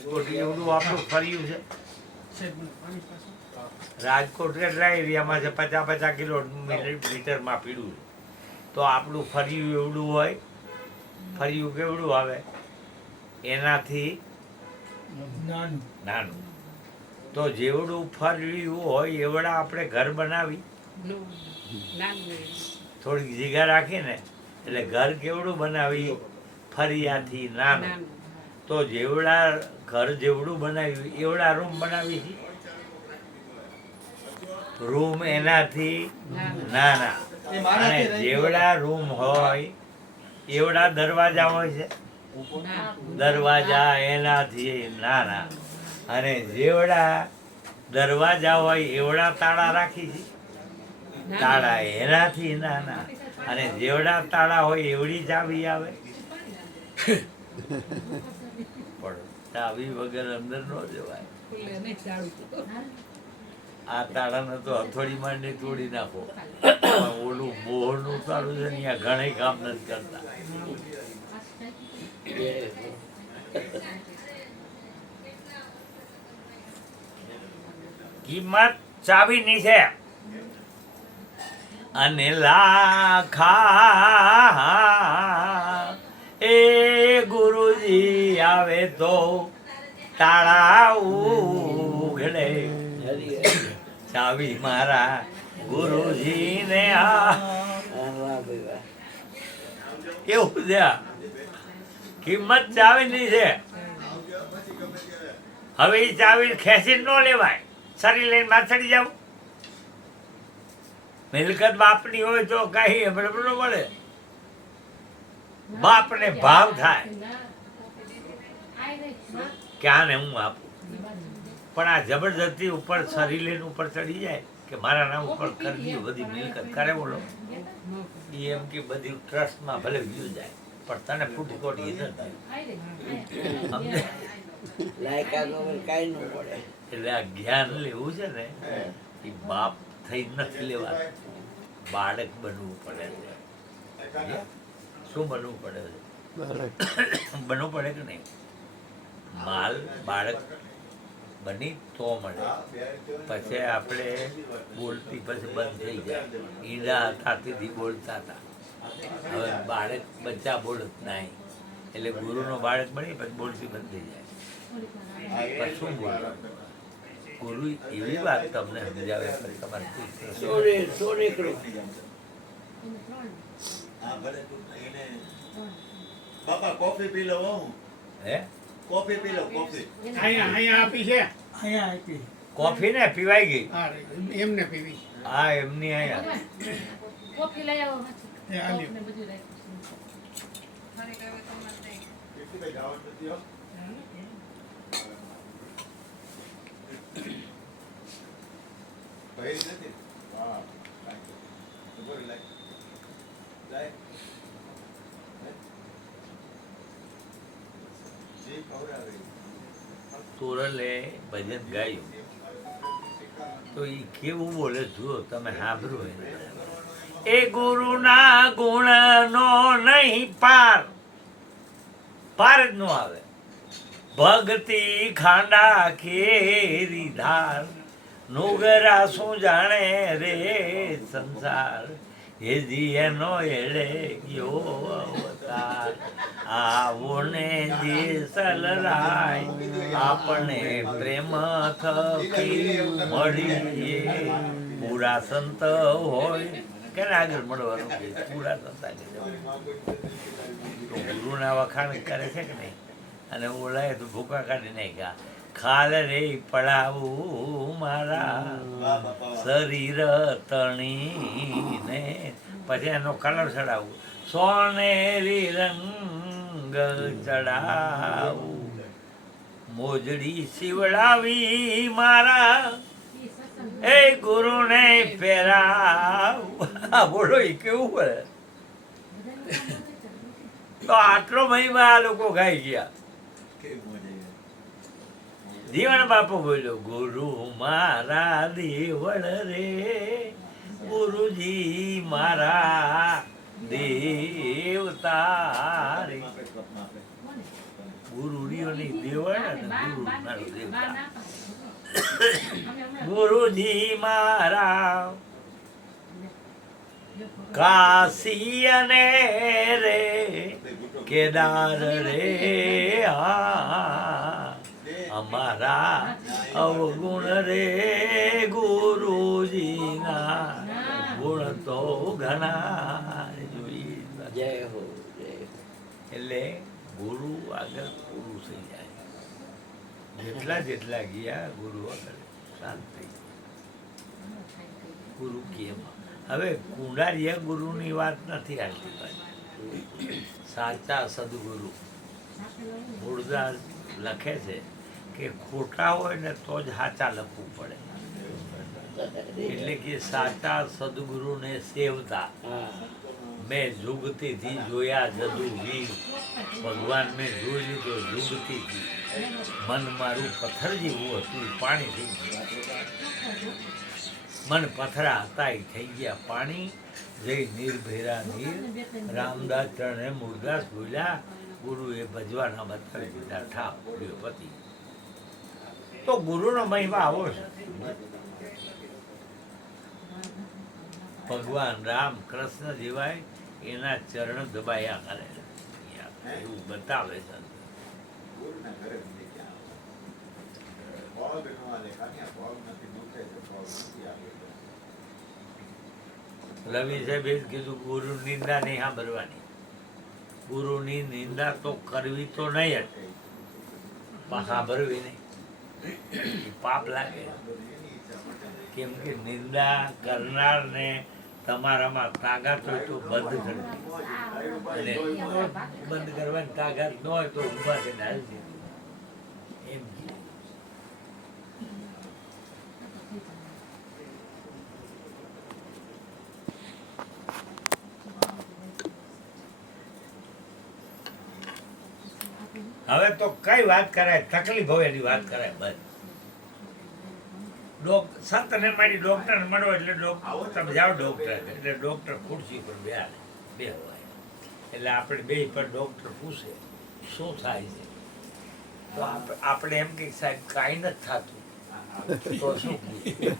એવડું આપણું ફર્યું છે. રાજકોટ કેટલા એરિયામાં છે 50-50 કિલોમીટરમાં પીડું છે. તો આપણું ફર્યું એવડું હોય, ફર્યું કેવડું આવે એનાથી નાનું. તો જેવડું ફર્યું હોય એવડા આપણે ઘર બનાવી થોડીક જગ્યા રાખીને એટલે ઘર કેવડું બનાવી ફરિયાથી નાનું. તો જેવડા ઘર જેવડું બનાવ્યું એવડા રૂમ બનાવી છે. રૂમ એનાથી નાના અને જેવડા રૂમ હોય એવડા દરવાજા હોય છે. દરવાજા એનાથી નાના અને જેવડા દરવાજા હોય એવડા તાળા રાખી છે. તાળા એનાથી નાના અને જેવડા તાળા હોય એવડી ચાવી આવે. પણ ચાવી વગર અંદર ન જવાય. આ તાળાને તો હથોડીમાં ને તોડી નાખો. ઓલું મોહરનું તાળું છે ને અહીંયા ઘણા કામ નથી કરતા. કિંમત ચાવીની છે અને લાખા એ ગુરુજી આવે તો તાળા ઉઘડે. ચાવી મારા ગુરુજી ને કેવું છે. કિંમત ચાવીની છે. હવે એ ચાવી ખેંચી ન લેવાય. સરી લઈને માથડી જાવ. મિલકત બાપની હોય તો કઈ બરાબર ન મળે. બાપને ભાવ થાય કે આને હું આપું. પણ આ જબરજસ્તી ઉપર સરી લઈને ઉપર ચડી જાય કે મારા નામ ઉપર કરવી બધી મિલકત કરે. બોલો એ એમ કે બધી ટ્રસ્ટમાં ભલે વ્યૂ જાય પણ તને ફૂટી કોટી ન થાય. એટલે આ જ્ઞાન લેવું છે ને એ બાપ થઈ નથી લેવા. બાળક બનવું પડે છે. શું બનવું પડે છે? બનવું પડે કે નહીં? માલ બાળક બની તો મળે. પછી આપણે બોલતી પછી બંધ થઈ જાય. ઈંડા હતા તેથી બોલતા હતા. હવે બાળક બચ્ચા બોલત નહીં એટલે ગુરુનો બાળક બની પછી બોલતી બંધ થઈ જાય. પછી શું બોલવાનું? ગુરુ એવી વાત તમને સમજાવે તમારે બાપા કોફી પી લો. હે કોફી પી લો. કોફી અહીંયા આપી છે. અહીંયા આપી કોફી ને પીવાઈ ગઈ. એમને પીવી. હા એમની અહીંયા કોફી લઈ આવો. તોરલે ભજન ગાયું તો એ કેવું બોલે જુઓ તમે સાંભળ્યું. એ ગુરુના ગુણનો નહીં પાર પાર જ નો આવે. ભક્તિ ખાંડા કેરી ધાર નુગરા શું જાણે રે સંસાર. હેજી એનો એળે ગયો અવતાર. આવો ને જે સલરાય આપણે પ્રેમ થકી મળીએ. પૂરા સંત હોય કેને આગળ મળવાનું કે પૂરા સંત આગળ. તો ગુરુના વખાણ કરે છે કે નહીં? અને ઓલાએ તો ભૂકા કાઢી નાખ્યા. ખાલ રે પડાવું મારા શરીર તણીને પછી એનો કલર ચડાવવું. સોનેરી રંગ ચડાવું મોજડી શિવડાવી મારા એ ગુરુને પહેરાવું. બોલો એ કેવું પડે. તો આટલો મહિમા આ લોકો ગાઈ ગયા. જીવન બાપુ બોલ્યો ગુરુ મારા દેવળ રે ગુરુજી મારા દેવતા રે. ગુરુ રિયોની દેવળ અને ગુરુ મારો દેવતા. ગુરુજી મારા કાશી અને રે કેદાર રે અમારા અવગુણ રે ગુરુજીના ગુણ તો ઘણા જોઈ. જય હો જય હો. એટલે ગુરુ આગળ પૂરું થઈ જાય. જેટલા જેટલા ગયા ગુરુ આગળ શાંત થઈ જાય. ગુરુ કેમ હવે કુંડારીયા ગુરુની વાત નથી આવતી ભાઈ. સાચા સદગુરુ મૂળદાસ લખે છે કે ખોટા હોય ને તો જ સાચા લખવું પડે. એટલે કે સાચા સદગુરુને સેવતા મેં જુગતીથી જોયા જદુ વીર ભગવાન મેં જોઈ લીધો જુગતીથી મન મારું પથ્થર જેવું હતું પાણી થઈ ગયું. મન પથરા હતા એ થઈ ગયા પાણી. જય નિર્ભેરા નીર રામદાસ ચરણે મૂળદાસ બોલ્યા ગુરુએ ભજવાના બતાવી દીધા ઠાપ પતિ. તો ગુરુનો મહિમા આવો છે. ભગવાન રામ કૃષ્ણ જેવાય એના ચરણ દબાયા કરે એવું બતાવે છે. ગુરુના ઘરે નથી ક્યાં આવે. પગ ન હાલે, કાંઈ પગ નથી દુખે છે, પગ નથી આવે. રવિ સાહેબે કીધું ગુરુ નિંદા નહીં સાંભળવાની. ગુરુની નિંદા તો કરવી તો નહીં જ, પણ સાંભળવી નહીં. પાપ લાગે. કેમ કે નિંદા કરનારને તમારામાં તાકાત હોય તો બંધ કરી દે. અને બંધ કરવાની તાકાત ન હોય તો ઊભા થઈને હાલી દીધું એમ. હવે તો કઈ વાત કરાય, તકલીફ હોય એની વાત કરાય બસ. સંતને મારી ડોક્ટરને મળો એટલે તમે જાઓ ડોક્ટર એટલે ડોક્ટર ખુરશી પર બે હોય એટલે આપણે બે પર ડોક્ટર પૂછે શું થાય છે તો આપણે એમ કે સાહેબ કાંઈ નથી થતું તો શું કહીએ?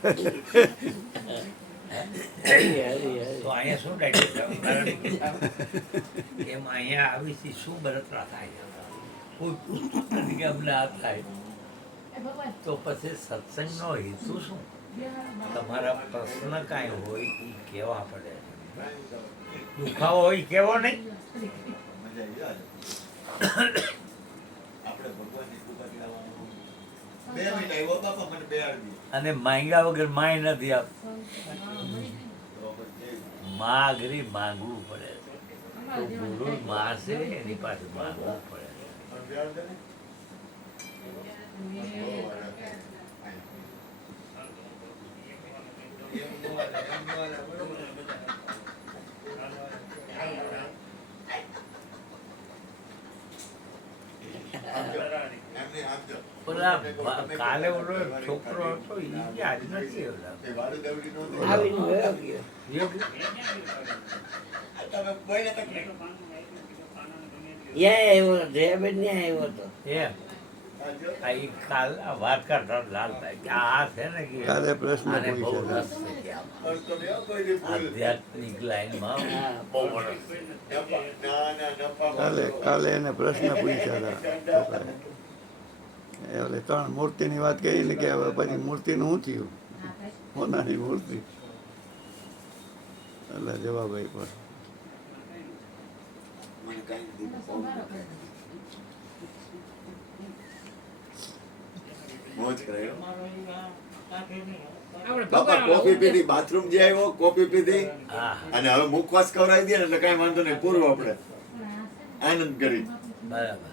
તો અહીંયા શું ડાયરેક્ટ એમ અહીંયા આવી શું બળતરા થાય કોઈ પૂછતું નથી કે અમને આ થાય. તો પછી સત્સંગનો હેતુ શું? તમારા પ્રશ્ન કાંઈ હોય એ કહેવા પડે. દુખાવો હોય કેવો નહીં. મજા આવી જાય. આપણે ભગવાનની કૃપાથી આવવાનું. 2 મિનિટ આવ્યો બાપા, મને બેહાડી દીધો. અને માંગ્યા વગર માય નથી આપ. તો પછી માગરી માંગવું પડે. તો ગુરુ માસે એની પાસે માંગવું પડે. પણ બેહાડી દે ને. ઓલા કાલે ઓલો છોકરો હતો એ આજ નથી ઓલા આવીને વયો ગયો. ન્યાય આવ્યો ડ્રાઈવર ન્યાય આવ્યો હતો. એમ આ ઈ કાલ આ વાત કરતા લાલભાઈ કે આ છે ને કે કાલે પ્રશ્ન આને બહુ પૂછ્યો રસ છે કે આમાં. આધ્યાત્મિક લાઈનમાં બહુ રસ છે. કાલે એને પ્રશ્ન પૂછ્યા હતા છોકરાએ. એ ઓલી 3 મૂર્તિની વાત કરી ને કે હવે પછી મૂર્તિનું શું થયું? સોનાની મૂર્તિ. એટલે જવાબ આપ્યો. મોજ કરાયો. બાપા કોફી પીધી, બાથરૂમ જે આવ્યો કોફી પીધી હા અને હવે મુખવાસ ખવડાવી દે ને એટલે કઈ વાંધો નહીં, પૂરું આપણે આનંદ કરી. બરાબર.